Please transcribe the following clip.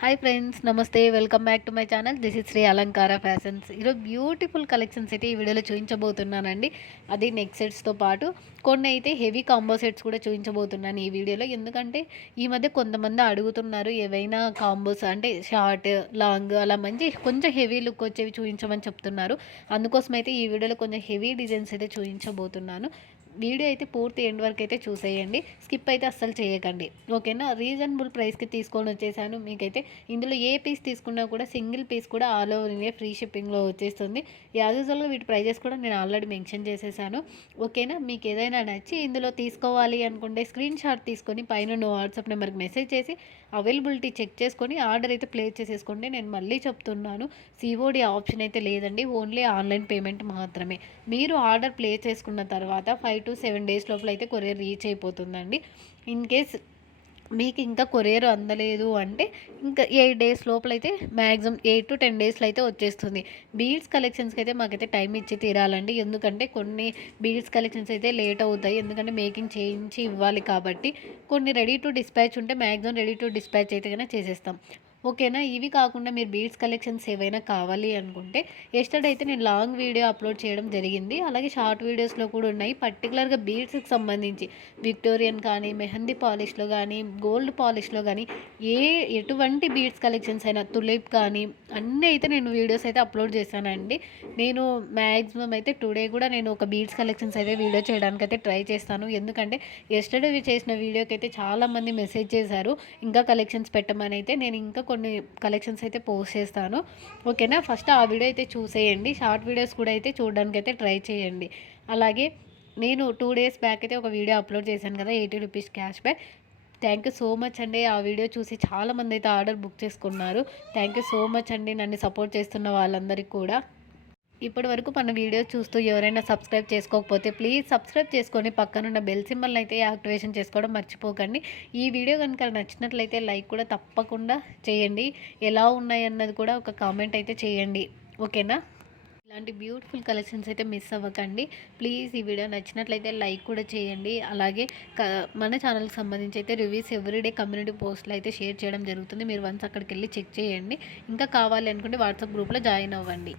Hi friends, నమస్తే. Welcome back to my channel. This is Sri Alankara Fashions. ఈరోజు beautiful collections అయితే ఈ వీడియోలో చూపించబోతున్నానండి. అది నెక్ సెట్స్తో పాటు కొన్ని అయితే హెవీ కాంబో సెట్స్ కూడా చూపించబోతున్నాను ఈ వీడియోలో. ఎందుకంటే ఈ మధ్య కొంతమంది అడుగుతున్నారు, ఏవైనా కాంబోస్ అంటే షార్ట్, లాంగ్ అలా మంచి కొంచెం హెవీ లుక్ వచ్చేవి చూపించమని చెప్తున్నారు. అందుకోసం అయితే ఈ వీడియోలో కొంచెం హెవీ డిజైన్స్ అయితే చూపించబోతున్నాను. వీడియో అయితే పూర్తి ఎండ్ వరకు అయితే చూసేయండి, స్కిప్ అయితే అస్సలు చేయకండి. ఓకేనా? రీజనబుల్ ప్రైస్కి తీసుకొని వచ్చేసాను. మీకైతే ఇందులో ఏ పీస్ తీసుకున్నా కూడా సింగిల్ పీస్ కూడా ఆల్ ఓవర్ ఇండియా ఫ్రీ షిప్పింగ్లో వచ్చేస్తుంది. యాజ్ యూజువల్గా వీటి ప్రైజెస్ కూడా నేను ఆల్రెడీ మెన్షన్ చేసేసాను. ఓకేనా? మీకు ఏదైనా నచ్చి ఇందులో తీసుకోవాలి అనుకుంటే స్క్రీన్ షాట్ తీసుకొని పైన వాట్సాప్ నెంబర్కి మెసేజ్ చేసి అవైలబిలిటీ చెక్ చేసుకొని ఆర్డర్ అయితే ప్లేస్ చేసేసుకోండి. నేను మళ్ళీ చెప్తున్నాను, సిఓడి ఆప్షన్ అయితే లేదండి, ఓన్లీ ఆన్లైన్ పేమెంట్ మాత్రమే. మీరు ఆర్డర్ ప్లేస్ చేసుకున్న తర్వాత 5 to 7 డేస్ లోపల అయితే కొరియర్ రీచ్ అయిపోతుందండి. ఇన్ కేస్ మీకు ఇంకా కొరియర్ అందలేదు అంటే ఇంకా 8 డేస్ లోపలైతే మ్యాక్సిమం 8 to 10 డేస్లో అయితే వచ్చేస్తుంది. బీడ్స్ కలెక్షన్స్కి అయితే మాకైతే టైం ఇచ్చి తీరాలండి. ఎందుకంటే కొన్ని బీడ్స్ కలెక్షన్స్ అయితే లేట్ అవుతాయి, ఎందుకంటే మేకింగ్ చేయించి ఇవ్వాలి కాబట్టి. కొన్ని రెడీ టు డిస్పాచ్ ఉంటే మ్యాక్సిమం రెడీ టు డిస్పాచ్ అయితే కన్నా చేసేస్తాం. ఓకేనా? ఇవి కాకుండా మీరు బీడ్స్ కలెక్షన్స్ ఏవైనా కావాలి అనుకుంటే ఎస్టర్డే అయితే నేను లాంగ్ వీడియో అప్లోడ్ చేయడం జరిగింది. అలాగే షార్ట్ వీడియోస్లో కూడా ఉన్నాయి. పర్టికులర్గా బీడ్స్కి సంబంధించి విక్టోరియన్ కానీ, మెహందీ పాలిష్లో కానీ, గోల్డ్ పాలిష్లో కానీ ఎటువంటి బీడ్స్ కలెక్షన్స్ అయినా, తులిప్ కానీ అన్నీ అయితే నేను వీడియోస్ అయితే అప్లోడ్ చేశానండి. నేను మ్యాక్సిమం అయితే టుడే కూడా నేను ఒక బీడ్స్ కలెక్షన్స్ అయితే వీడియో చేయడానికి అయితే ట్రై చేస్తాను. ఎందుకంటే ఎస్టర్డే చేసిన వీడియోకి అయితే చాలామంది మెసేజ్ చేశారు ఇంకా కలెక్షన్స్ పెట్టమని. అయితే నేను ఇంకా కొన్ని కలెక్షన్స్ అయితే పోస్ట్ చేస్తాను. ఓకేనా? ఫస్ట్ ఆ వీడియో అయితే చూసేయండి. షార్ట్ వీడియోస్ కూడా అయితే చూడడానికి అయితే ట్రై చేయండి. అలాగే నేను 2 డేస్ బ్యాక్ అయితే ఒక వీడియో అప్లోడ్ చేశాను కదా, 80 rupees cash back. Thank you so much అండి. ఆ వీడియో చూసి చాలామంది అయితే ఆర్డర్ బుక్ చేసుకున్నారు. థ్యాంక్ యూ సో మచ్ అండి, నన్ను సపోర్ట్ చేస్తున్న వాళ్ళందరికీ కూడా. ఇప్పటి వరకు మన వీడియో చూస్తూ ఎవరైనా సబ్స్క్రైబ్ చేసుకోకపోతే ప్లీజ్ సబ్స్క్రైబ్ చేసుకొని పక్కనున్న బెల్ సింబల్ అయితే యాక్టివేషన్ చేసుకోవడం మర్చిపోకండి. ఈ వీడియో కనుక నచ్చినట్లయితే లైక్ కూడా తప్పకుండా చేయండి. ఎలా ఉన్నాయి అన్నది కూడా ఒక కామెంట్ అయితే చేయండి. ఓకేనా? ఇలాంటి బ్యూటిఫుల్ కలెక్షన్స్ అయితే మిస్ అవ్వకండి ప్లీజ్. ఈ వీడియో నచ్చినట్లయితే లైక్ కూడా చేయండి. అలాగే మన ఛానల్కి సంబంధించి అయితే రివ్యూస్ ఎవ్రీడే కమ్యూనిటీ పోస్ట్లో అయితే షేర్ చేయడం జరుగుతుంది. మీరు వన్స్ అక్కడికి వెళ్ళి చెక్ చేయండి. ఇంకా కావాలి అనుకుంటే వాట్సాప్ గ్రూప్లో జాయిన్ అవ్వండి.